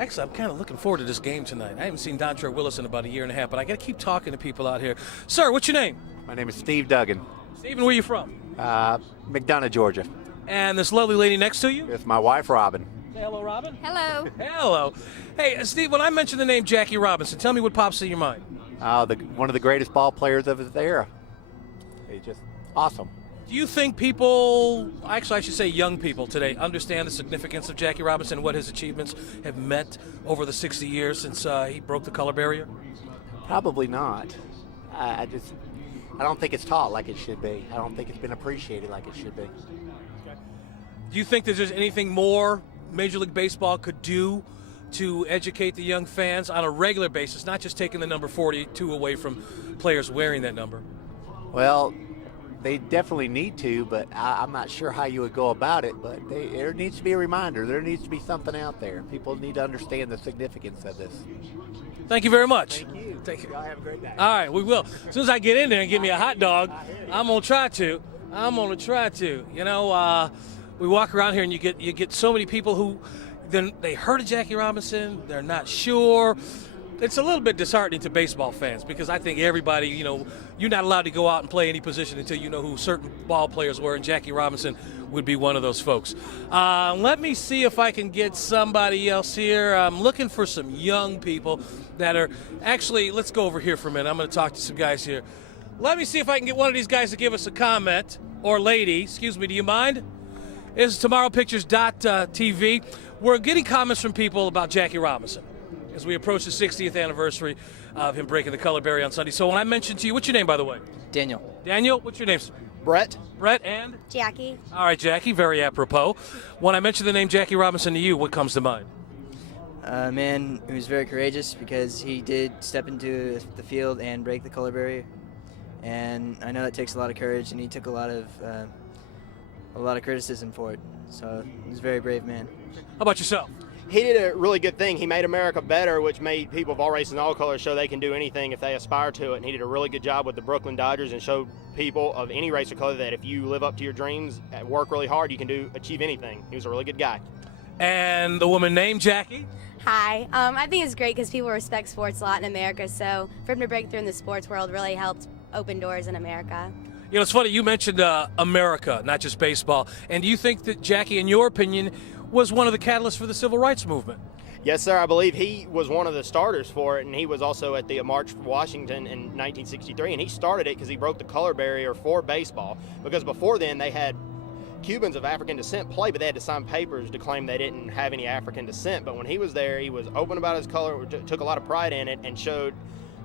Actually, I'm kind of looking forward to this game tonight. I haven't seen Dontre Willis in about a year and a half, but I got to keep talking to people out here. Sir, what's your name? My name is Steve Duggan. Stephen, where you from? McDonough, Georgia. And this lovely lady next to you? With my wife, Robin. Say hello, Robin. Hello. Hello. Hey, Steve, when I mention the name Jackie Robinson, tell me what pops in your mind. One of the greatest ball players of his era. He's just awesome. Do you think people, actually I should say young people today, understand the significance of Jackie Robinson and what his achievements have meant over the 60 years since he broke the color barrier? Probably not. I don't think it's taught like it should be. I don't think it's been appreciated like it should be. Okay. Do you think that there's anything more Major League Baseball could do to educate the young fans on a regular basis, not just taking the number 42 away from players wearing that number? Well, they definitely need to, but I'm not sure how you would go about it. But there needs to be a reminder. There needs to be something out there. People need to understand the significance of this. Thank you very much. Thank you. Take care. Y'all have a great day. All right, we will. As soon as I get in there and give me a hot dog, I'm gonna try to. You know, we walk around here and you get so many people who then they heard of Jackie Robinson. They're not sure. It's a little bit disheartening to baseball fans because I think everybody, you know, you're not allowed to go out and play any position until you know who certain ball players were, and Jackie Robinson would be one of those folks. Let me see if I can get somebody else here. I'm looking for some young people that are actually, let's go over here for a minute. I'm going to talk to some guys here. Let me see if I can get one of these guys to give us a comment, or lady, excuse me, do you mind? This is Tomorrowpictures.TV. We're getting comments from people about Jackie Robinson as we approach the 60th anniversary of him breaking the color barrier on Sunday. So when I mentioned to you, what's your name, by the way? Daniel. Daniel, what's your name? Brett. Brett and? Jackie. All right, Jackie, very apropos. When I mention the name Jackie Robinson to you, what comes to mind? A man who was very courageous because he did step into the field and break the color barrier. And I know that takes a lot of courage, and he took a lot of criticism for it. So he was a very brave man. How about yourself? He did a really good thing. He made America better, which made people of all races and all colors show they can do anything if they aspire to it. And he did a really good job with the Brooklyn Dodgers and showed people of any race or color that if you live up to your dreams, work really hard, you can achieve anything. He was a really good guy. And the woman named Jackie? Hi. I think it's great because people respect sports a lot in America, so for him to break through in the sports world really helped open doors in America. You know, it's funny, you mentioned America, not just baseball. And do you think that Jackie, in your opinion, was one of the catalysts for the civil rights movement? Yes, sir. I believe he was one of the starters for it, and he was also at the March for Washington in 1963, and he started it because he broke the color barrier for baseball, because before then they had Cubans of African descent play, but they had to sign papers to claim they didn't have any African descent. But when he was there, he was open about his color, took a lot of pride in it, and showed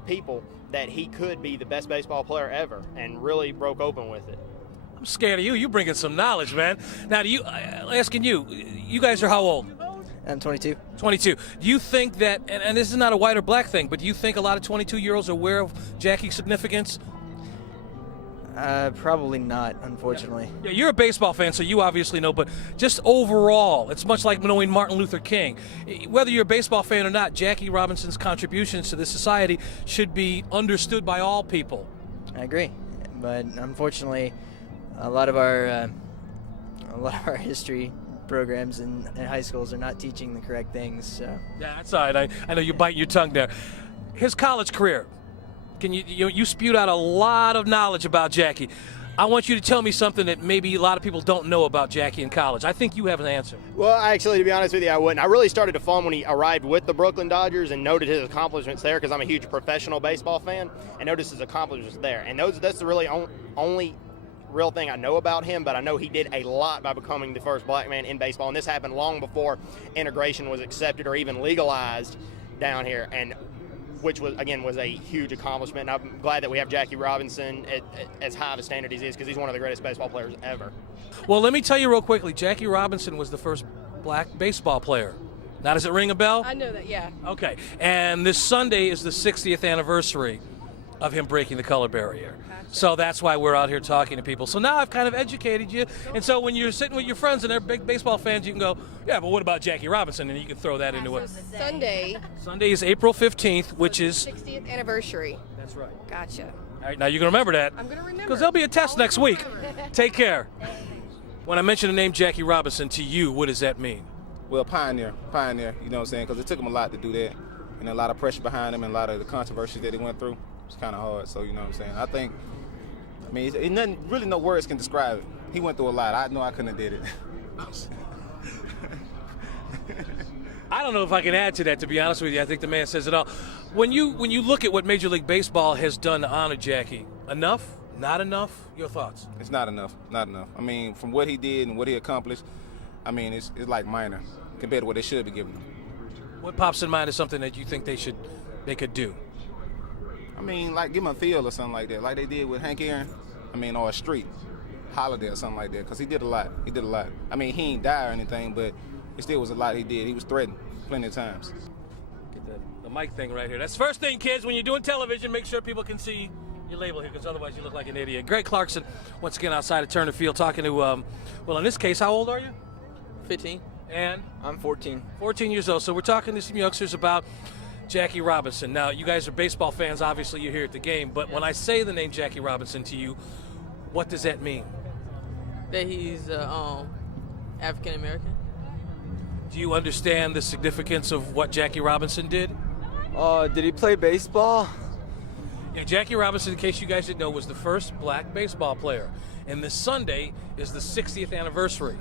people that he could be the best baseball player ever, and really broke open with it. I'm scared of you. You bringing some knowledge, man. Now, asking you, you guys are how old? I'm 22. 22. Do you think that, and this is not a white or black thing, but do you think a lot of 22-year-olds are aware of Jackie's significance? Probably not, unfortunately. Yeah, you're a baseball fan, so you obviously know, but just overall, it's much like knowing Martin Luther King. Whether you're a baseball fan or not, Jackie Robinson's contributions to this society should be understood by all people. I agree, but unfortunately, a lot of our history programs in high schools are not teaching the correct things. So. Yeah, that's all right. I know you're biting your tongue there. His college career. Can you spewed out a lot of knowledge about Jackie. I want you to tell me something that maybe a lot of people don't know about Jackie in college. I think you have an answer. Well, actually, to be honest with you, I wouldn't. I really started to follow him when he arrived with the Brooklyn Dodgers and noted his accomplishments there, because I'm a huge professional baseball fan, and noticed his accomplishments there. And that's the really only real thing I know about him, but I know he did a lot by becoming the first black man in baseball, and this happened long before integration was accepted or even legalized down here, and which was a huge accomplishment. And I'm glad that we have Jackie Robinson at as high of a standard as he is, because he's one of the greatest baseball players ever. Well, let me tell you real quickly, Jackie Robinson was the first black baseball player. Now, does it ring a bell? I know that, yeah. Okay, and this Sunday is the 60th anniversary of him breaking the color barrier. So that's why we're out here talking to people. So now I've kind of educated you. And so when you're sitting with your friends and they're big baseball fans, you can go, yeah, but what about Jackie Robinson? And you can throw that into it. Sunday. Sunday is April 15th, which is 60th anniversary. That's right. Gotcha. All right, now you're going to remember that. I'm going to remember. Because there'll be a test next week. Take care. When I mention the name Jackie Robinson to you, what does that mean? Well, pioneer, you know what I'm saying? Because it took him a lot to do that, and a lot of pressure behind him, and a lot of the controversies that he went through. It's kind of hard. So you know what I'm saying? I mean, it's nothing, really no words can describe it. He went through a lot. I know I couldn't have did it. I don't know if I can add to that, to be honest with you. I think the man says it all. When you look at what Major League Baseball has done to honor Jackie, enough? Not enough? Your thoughts? It's not enough. Not enough. I mean, from what he did and what he accomplished, I mean, it's like minor compared to what they should be giving him. What pops in mind is something that you think they could do? I mean, like give him a field or something like that, like they did with Hank Aaron. I mean, or a street holiday or something like that, because he did a lot. I mean, he ain't die or anything, but it still was a lot he did. He was threatened plenty of times. Get the mic thing right here. That's the first thing, kids. When you're doing television, make sure people can see your label here, because otherwise you look like an idiot. Greg Clarkson, once again outside of Turner Field, talking to, well, in this case, how old are you? 15. And? I'm 14. 14 years old. So we're talking to some youngsters about Jackie Robinson. Now, you guys are baseball fans. Obviously, you're here at the game. But when I say the name Jackie Robinson to you, what does that mean? That he's African American. Do you understand the significance of what Jackie Robinson did? Did he play baseball? Yeah, Jackie Robinson, in case you guys didn't know, was the first black baseball player. And this Sunday is the 60th anniversary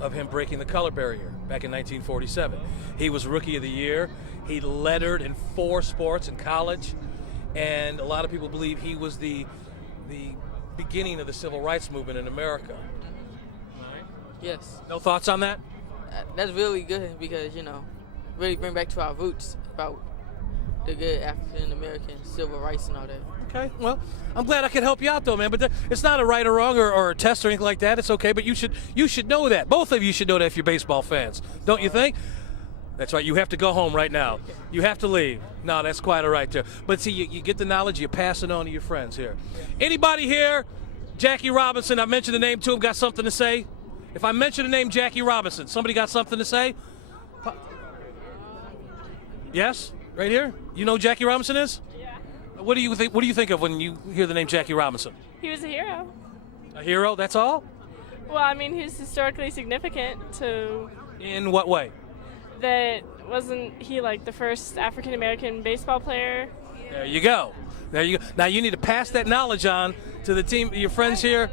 of him breaking the color barrier back in 1947. He was Rookie of the Year. He lettered in 4 sports in college. And a lot of people believe he was the beginning of the civil rights movement in America. Yes. No thoughts on that? That's really good because, really bring back to our roots about the good African American civil rights and all that. Okay, well, I'm glad I could help you out, though, man. But it's not a right or wrong or a test or anything like that. It's okay, but you should know that. Both of you should know that if you're baseball fans, don't you think? That's right. You have to go home right now. You have to leave. No, that's quite all right there. But see, you get the knowledge, you pass it on to your friends here. Anybody here, Jackie Robinson? I mentioned the name to him. Got something to say? If I mention the name Jackie Robinson, somebody got something to say? Yes, right here. You know who Jackie Robinson is? Yeah. What do you think? What do you think of when you hear the name Jackie Robinson? He was a hero. A hero? That's all? Well, I mean, he's historically significant to. In what way? That wasn't he like the first African American baseball player? There you go. There you go. Now you need to pass that knowledge on to the team, your friends here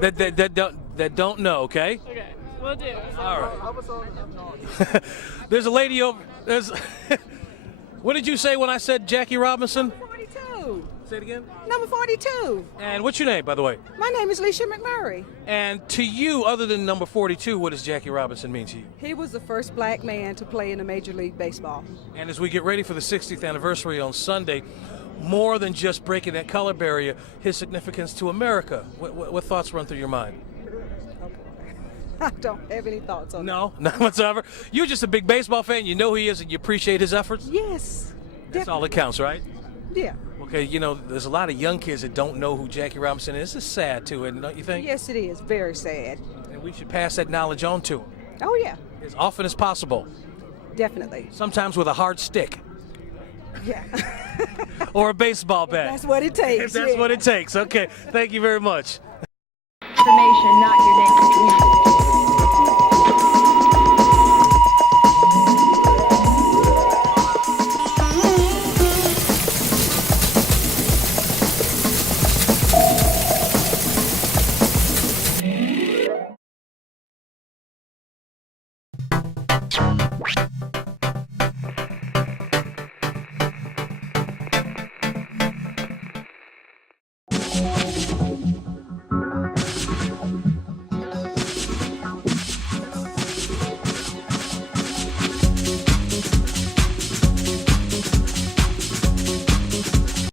that don't know. Okay. Okay, we'll do. All right. There's a lady over. There's. What did you say when I said Jackie Robinson? 42. Say it again. Number 42. And what's your name, by the way? My name is Leisha McMurray. And to you, other than number 42, what does Jackie Robinson mean to you? He was the first black man to play in the Major League Baseball. And as we get ready for the 60th anniversary on Sunday, more than just breaking that color barrier, his significance to America. What thoughts run through your mind? I don't have any thoughts on that. No, not whatsoever. You're just a big baseball fan. You know who he is and you appreciate his efforts? Yes. That's all that counts, right? Yeah. Okay, there's a lot of young kids that don't know who Jackie Robinson is. This is sad, too, don't you think? Yes, it is. Very sad. And we should pass that knowledge on to them. Oh, yeah. As often as possible. Definitely. Sometimes with a hard stick. Yeah. Or a baseball bat. That's what it takes. That's what it takes. Okay, thank you very much. Information, not your name.